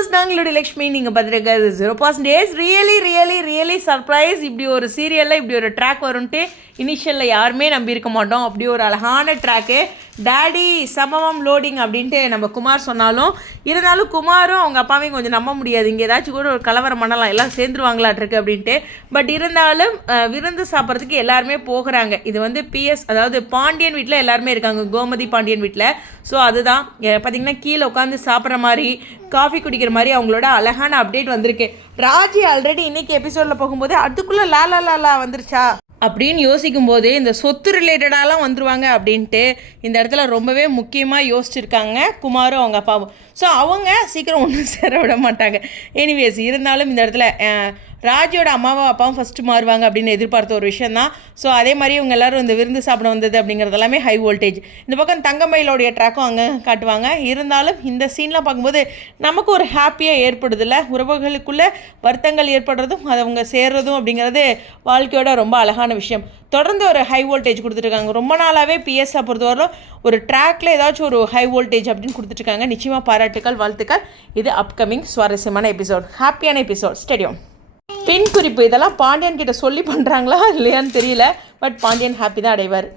Viewers நாங்களுடைய லக்ஷ்மி நீங்கள் பார்த்துருக்காது zero percentage really really really surprise இப்படி ஒரு சீரியலில் இப்படி ஒரு ட்ராக் வரும்ன்ட்டு இனிஷியலில் யாருமே நம்பி இருக்க மாட்டோம். அப்படி ஒரு அழகான ட்ராக்கு டேடி சம்பவம் லோடிங் அப்படின்ட்டு நம்ம குமார் சொன்னாலும் இருந்தாலும் குமாரும் அவங்க அப்பாவையும் கொஞ்சம் நம்ப முடியாது. இங்கே ஏதாச்சும் கூட ஒரு கலவரம் பண்ணலாம் எல்லாம் சேர்ந்துருவாங்களாட்ருக்கு அப்படின்ட்டு. பட் இருந்தாலும் விருந்து சாப்பிட்றதுக்கு எல்லாருமே போகிறாங்க. இது வந்து பிஎஸ் அதாவது பாண்டியன் வீட்டில் எல்லாருமே இருக்காங்க. கோமதி பாண்டியன் வீட்டில் ஸோ அதுதான். பார்த்திங்கன்னா பார்த்தீங்கன்னா கீழே உட்காந்து சாப்பிட்ற மாதிரி காஃபி குடிக்கிற மாதிரி அவங்களோட அழகான அப்டேட் வந்திருக்கு. ராஜி ஆல்ரெடி இன்னைக்கு எபிசோடில் போகும்போது அதுக்குள்ளே லாலா லாலா வந்துருச்சா? அப்படின்னு யோசிக்கும் போது இந்த சொத்து ரிலேட்டடாலாம் வந்துருவாங்க அப்படின்ட்டு இந்த இடத்துல ரொம்பவே முக்கியமாக யோசிச்சிருக்காங்க குமாரும் அவங்க அப்பாவும். ஸோ அவங்க சீக்கிரம் ஒன்றும் சேர விட மாட்டாங்க. எனிவேஸ் இருந்தாலும் இந்த இடத்துல ராஜியோட அம்மாவும் அப்பாவும் ஃபஸ்ட்டு மாறுவாங்க அப்படின்னு எதிர்பார்த்த ஒரு விஷயம் தான் ஸோ அதே மாதிரி இவங்க எல்லோரும் இந்த விருந்து சாப்பிட வந்தது அப்படிங்கிறது எல்லாமே ஹை வோல்டேஜ் இந்த பக்கம் தங்கமயிலோடைய ட்ராக்கும் அங்கே காட்டுவாங்க. இருந்தாலும் இந்த சீன்லாம் பார்க்கும்போது நமக்கு ஒரு ஹாப்பியாக ஏற்படுதில்ல. உறவுகளுக்குள்ளே வருத்தங்கள் ஏற்படுறதும் அதை அவங்க சேர்றதும் அப்படிங்கிறது வாழ்க்கையோட ரொம்ப அழகான விஷயம். தொடர்ந்து ஒரு ஹை வோல்டேஜ் கொடுத்துருக்காங்க ரொம்ப நாளாகவே பிஎஸ்ஸை பொறுத்தவரையிலும் ஒரு ட்ராக்ல ஏதாச்சும் ஒரு ஹை வோல்டேஜ் அப்படின்னு கொடுத்துட்ருக்காங்க நிச்சயமாக பாராட்டுக்கள் வாழ்த்துக்கள். இது அப்கமிங் சுவாரஸ்யமான எபிசோட் ஹாப்பியான எபிசோட் ஸ்டேடியம் பின் குறிப்பு இதெல்லாம் பாண்டியன் கிட்ட சொல்லி பண்ணுறாங்களா இல்லையான்னு தெரியல பட் பாண்டியன் ஹாப்பி தான் அடைவார்.